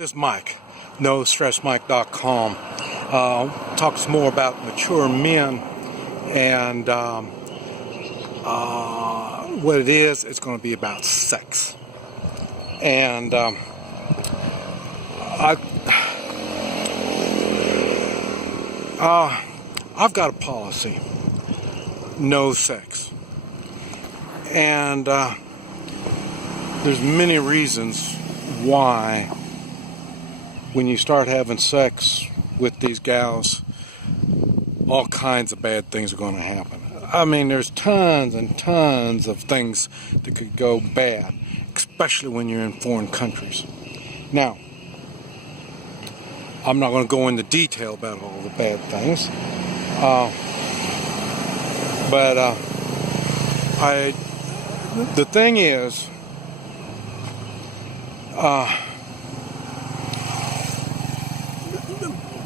This is Mike, NoStressMike.com. Talks more about mature men and what it is. It's going to be about sex. And I've got a policy: no sex. And there's many reasons why when you start having sex with these gals, all kinds of bad things are going to happen. I mean, there's tons and tons of things that could go bad, especially when you're in foreign countries. Now, I'm not going to go into detail about all the bad things,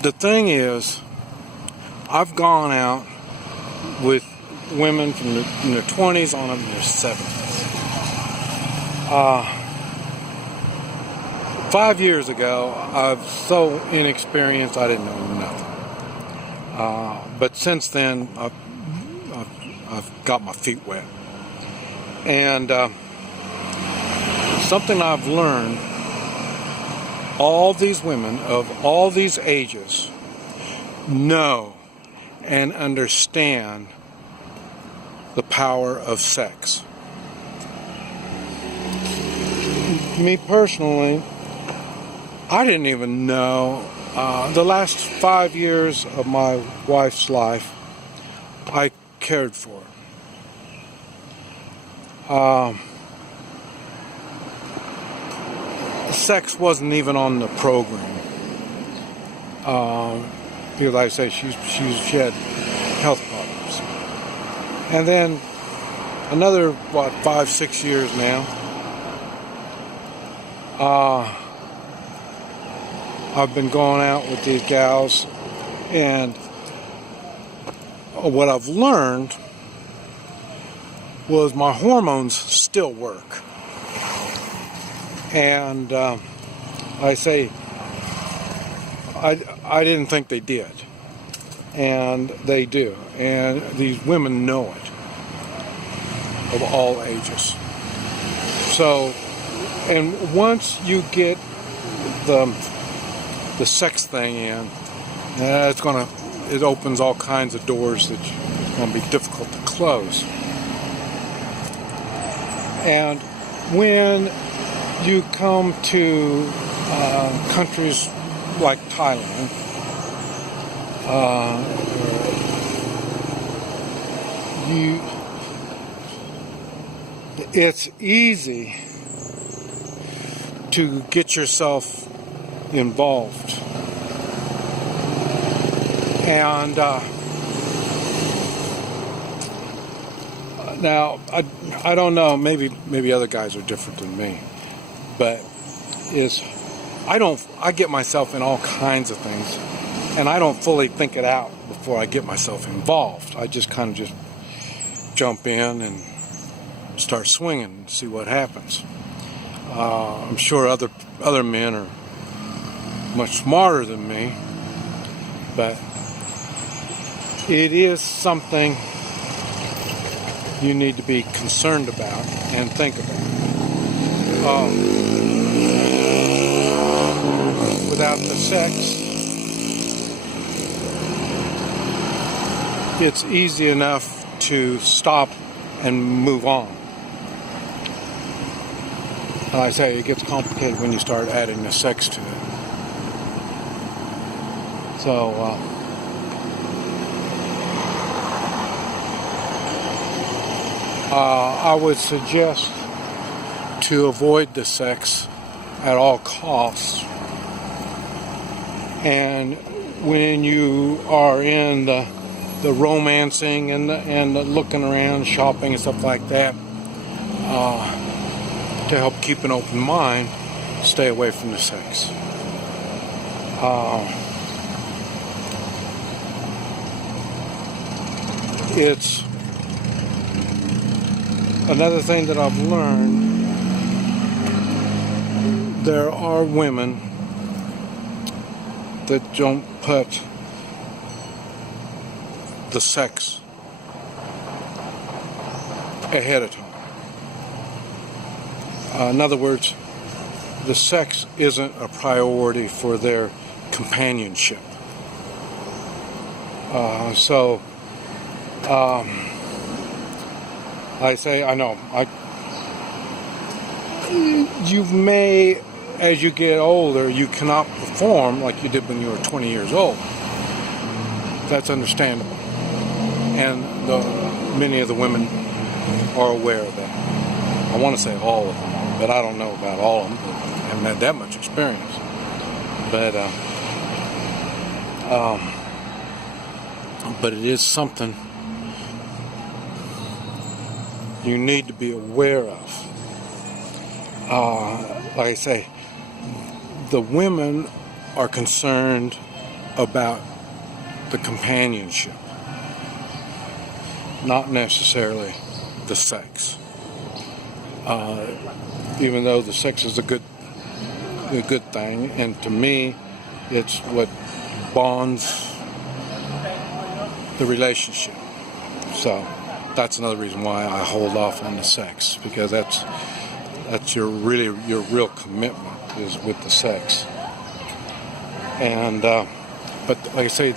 the thing is, I've gone out with women from in their 20s on up in their 70s. 5 years ago, I was so inexperienced I didn't know nothing. But since then, I've got my feet wet. And something I've learned: all these women of all these ages know and understand the power of sex. Me personally, I didn't even know. The last 5 years of my wife's life, I cared for her. Sex wasn't even on the program. Because like I say, she had health problems. And then another 5-6 years now, I've been going out with these gals, and what I've learned was my hormones still work. And I say, I didn't think they did. And they do. And these women know it, of all ages. So, and once you get the sex thing in, it opens all kinds of doors that it's going to be difficult to close. And when you come to countries like Thailand, it's easy to get yourself involved. And now I don't know, maybe other guys are different than me, but I get myself in all kinds of things, and I don't fully think it out before I get myself involved. I just kind of just jump in and start swinging and see what happens. I'm sure other men are much smarter than me, but it is something you need to be concerned about and think about. Without the sex, it's easy enough to stop and move on. And I say it gets complicated when you start adding the sex to it. So, I would suggest to avoid the sex at all costs. And when you are in the romancing and the looking around, shopping and stuff like that, to help keep an open mind, stay away from the sex. It's another thing that I've learned. There are women that don't put the sex ahead of time. In other words, the sex isn't a priority for their companionship. You may, as you get older, you cannot perform like you did when you were 20 years old. That's understandable. And many of the women are aware of that. I want to say all of them, but I don't know about all of them. I haven't had that much experience. But it is something you need to be aware of. Like I say, the women are concerned about the companionship, not necessarily the sex. Even though the sex is a good thing, and to me, it's what bonds the relationship. So that's another reason why I hold off on the sex, because that's your real commitment is with the sex. And but like I say,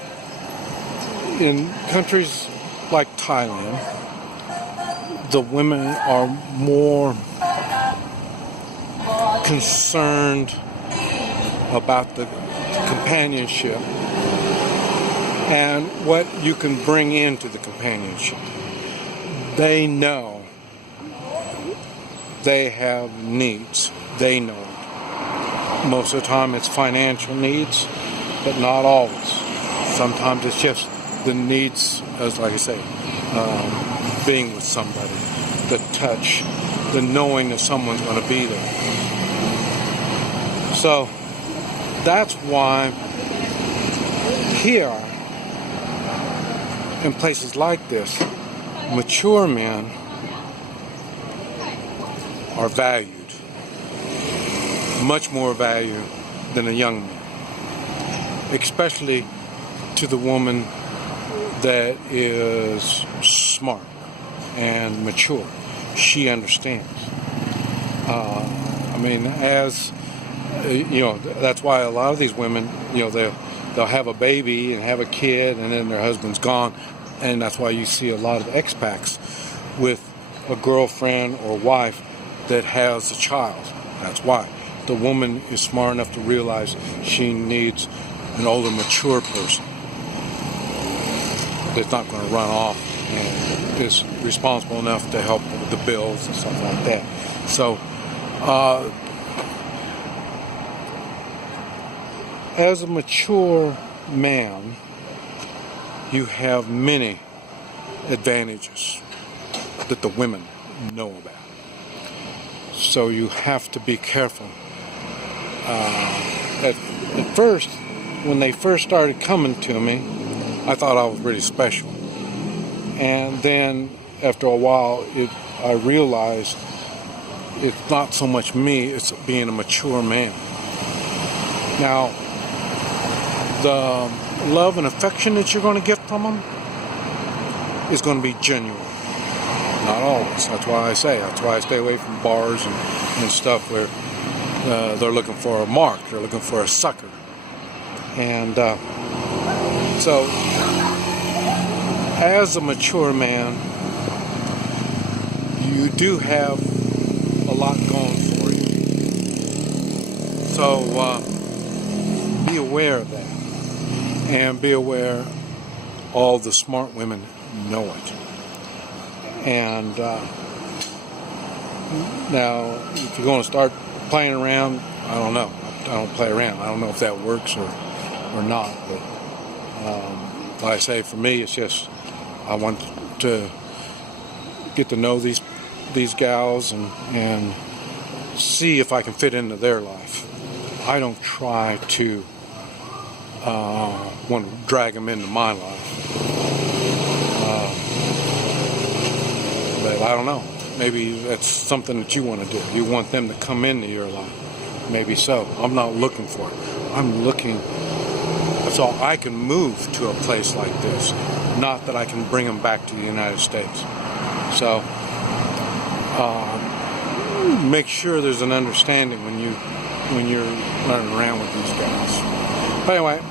in countries like Thailand, the women are more concerned about the companionship and what you can bring into the companionship. They know they have needs. They know it. Most of the time it's financial needs, but not always. Sometimes it's just the needs, as like I say, being with somebody, the touch, the knowing that someone's going to be there. So that's why here, in places like this, mature men are valued, much more valued than a young man, especially to the woman that is smart and mature. She understands. That's why a lot of these women, they'll have a baby and have a kid, and then their husband's gone, and that's why you see a lot of expats with a girlfriend or wife that has a child. That's why. The woman is smart enough to realize she needs an older, mature person that's not going to run off and is responsible enough to help with the bills and stuff like that. So, as a mature man, you have many advantages that the women know about. So you have to be careful. At first, when they first started coming to me, I thought I was really special. And then after a while, I realized it's not so much me, it's being a mature man. Now, the love and affection that you're going to get from them is going to be genuine. Not always. That's why I stay away from bars and stuff where they're looking for a mark, they're looking for a sucker. And so, as a mature man, you do have a lot going for you. So, be aware of that. And be aware all the smart women know it. And now, if you're going to start playing around, I don't know. I don't play around. I don't know if that works or not. But like I say, for me, it's just I want to get to know these gals and see if I can fit into their life. I don't try to want to drag them into my life. But I don't know. Maybe that's something that you want to do. You want them to come into your life. Maybe so. I'm not looking for it. I'm looking That's all. I can move to a place like this, not that I can bring them back to the United States. So make sure there's an understanding when you're running around with these guys. But anyway,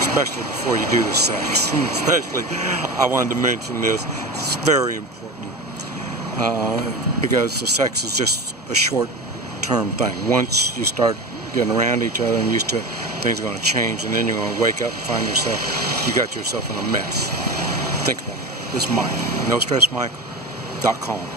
especially before you do the sex, especially, I wanted to mention this. It's very important because the sex is just a short-term thing. Once you start getting around each other and used to it, things are going to change, and then you're going to wake up and find you got yourself in a mess. Think about it. This is Mike. NoStressMike.com.